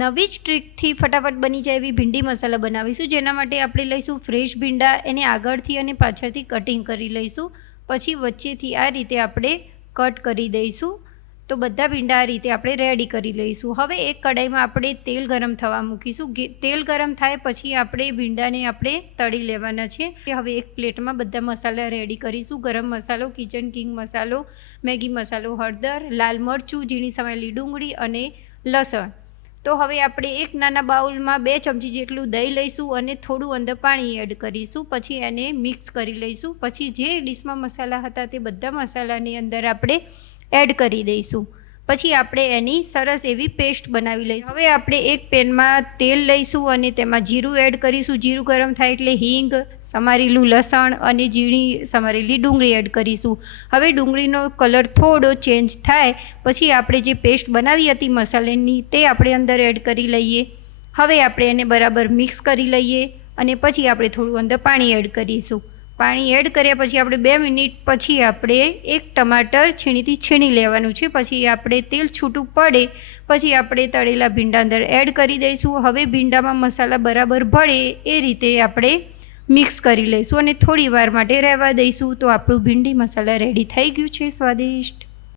નવી જ ટ્રીકથી ફટાફટ બની જાય એવી ભીંડી મસાલા બનાવીશું, જેના માટે આપણે લઈશું ફ્રેશ ભીંડા, એને આગળથી અને પાછળથી કટિંગ કરી લઈશું, પછી વચ્ચેથી આ રીતે આપણે કટ કરી દઈશું। તો બધા ભીંડા આ રીતે આપણે રેડી કરી લઈશું। હવે એક કડાઈમાં આપણે તેલ ગરમ થવા મૂકીશું। તેલ ગરમ થાય પછી આપણે ભીંડાને આપણે તળી લેવાના છે। હવે એક પ્લેટમાં બધા મસાલા રેડી કરીશું। ગરમ મસાલો, કિચન કિંગ મસાલો, મેગી મસાલો, હળદર, લાલ મરચું, ઝીણી સમારેલી ડુંગળી અને લસણ। તો હવે આપણે એક નાના બાઉલમાં 2 ચમચી જેટલું દહીં લઈશું અને થોડું અંદર પાણી એડ કરીશું, પછી એને મિક્સ કરી લઈશું। પછી જે ડીશમાં મસાલા હતા તે બધા મસાલાની અંદર આપણે એડ કરી દઈશું। પછી આપણે એની સરસ એવી પેસ્ટ બનાવી લઈશું। હવે આપણે એક પેનમાં તેલ લઈશું અને તેમાં જીરું એડ કરીશું। જીરું ગરમ થાય એટલે હિંગ, સમારેલું લસણ અને ઝીણી સમારેલી ડુંગળી એડ કરીશું। હવે ડુંગળીનો કલર થોડો ચેન્જ થાય પછી આપણે જે પેસ્ટ બનાવી હતી મસાલાની તે આપણે અંદર એડ કરી લઈએ। હવે આપણે એને બરાબર મિક્સ કરી લઈએ અને પછી આપણે થોડું અંદર પાણી એડ કરીશું। પાણી એડ કર્યા પછી આપણે 2 મિનિટ પછી આપણે એક ટમાટર છીણી લેવાનું છે। પછી આપણે તેલ છૂટું પડે પછી આપણે તળેલા ભીંડા અંદર એડ કરી દઈશું। હવે ભીંડામાં મસાલા બરાબર ભળે એ રીતે આપણે મિક્સ કરી લઈશું અને થોડી વાર માટે રહેવા દઈશું। તો આપણું ભીંડી મસાલા રેડી થઈ ગયું છે, સ્વાદિષ્ટ।